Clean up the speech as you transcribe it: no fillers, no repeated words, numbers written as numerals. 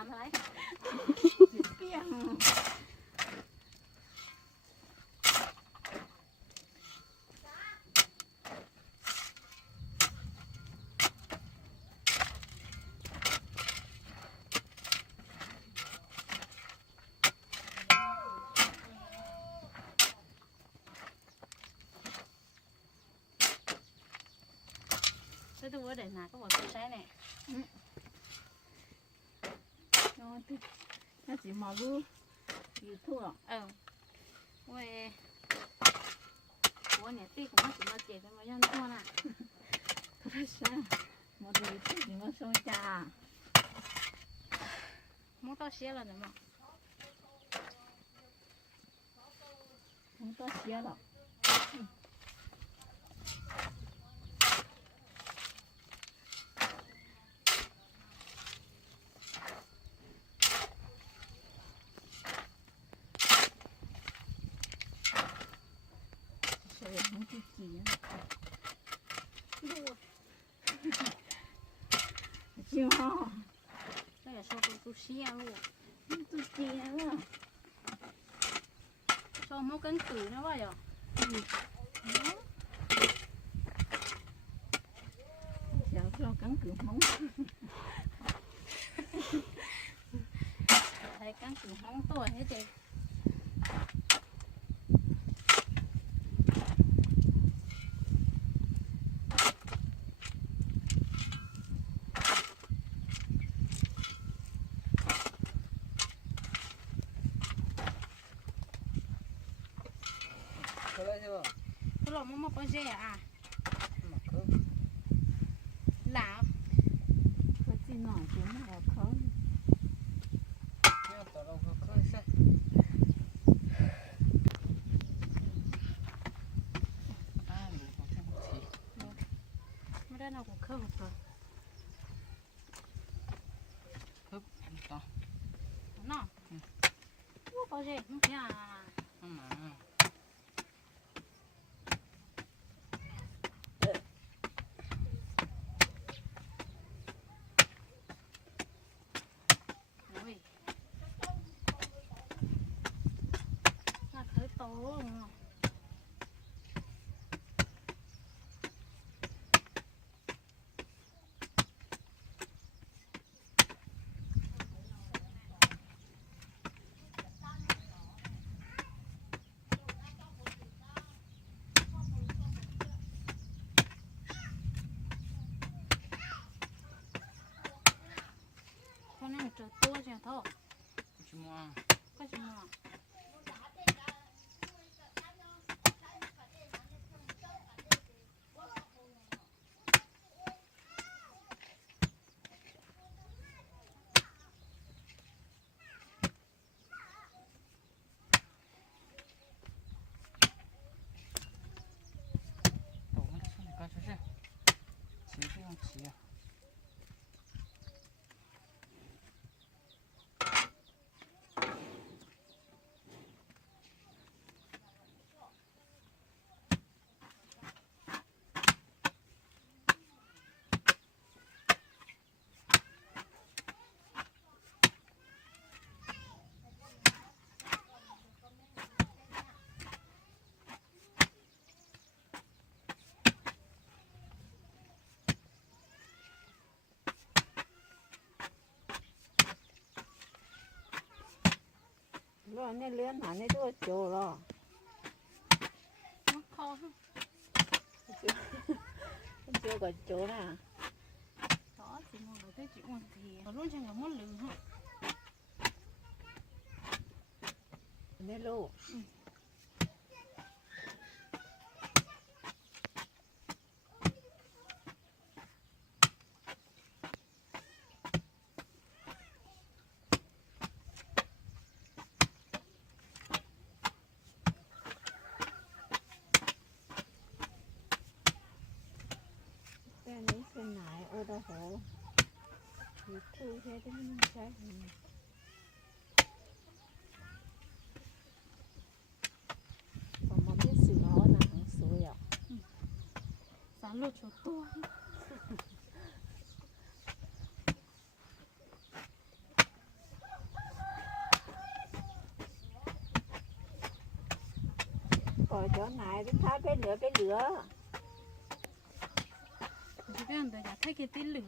ามอะไรเปี้ยงไม่ดูว่าเดี๋ยวนาก็บอกใช้เนี่ยนอนที่น่าจะมาลูอยู่ทั่วเว้ยหัวเนี่ยตีของมันจะมาเจ็บกันมาย้อนตัวน่ะพระชามาดูที่นี่มาส่งจ้ามุ้งต่อเสียแล้วเนี่ยมั้งมันก็เสียหรอกมันจะจีนดูจริงเหรอแล้วอย่าโชว์ตัวเสียลูกมันจะจีนเหรอโชว์มุกกันตื่นนะว่าอย่าอยากเรากันกือมงใช้กันตื่นห้องตัวให้เด็กก็ลองมาปะเจ้าหลาเขาจีนหน่อยจีนหน่อยเขาไม่ได้เอาเครื่องตัวเนาะว่าปะเจ้ไม่ยากเจอตัวเจ้าท่อก็ชิมัวแล้วเนี่ยเลี้ยงหาในตัวโจหรอคอโจกับโจน่ะđó chỉ một cái thế chị muốn thì luôn chẳng có muốn lừng hảในโลกนี้เป็นไหนโอ้โหคือคู่แค่ที่มันใช้ผมมันไม่สื่อมาว่าหนังสวยอ่ะสารหลุดชุดตัว chỗ này cái thái cái lửa thì cái anh ta thấy cái tí lửa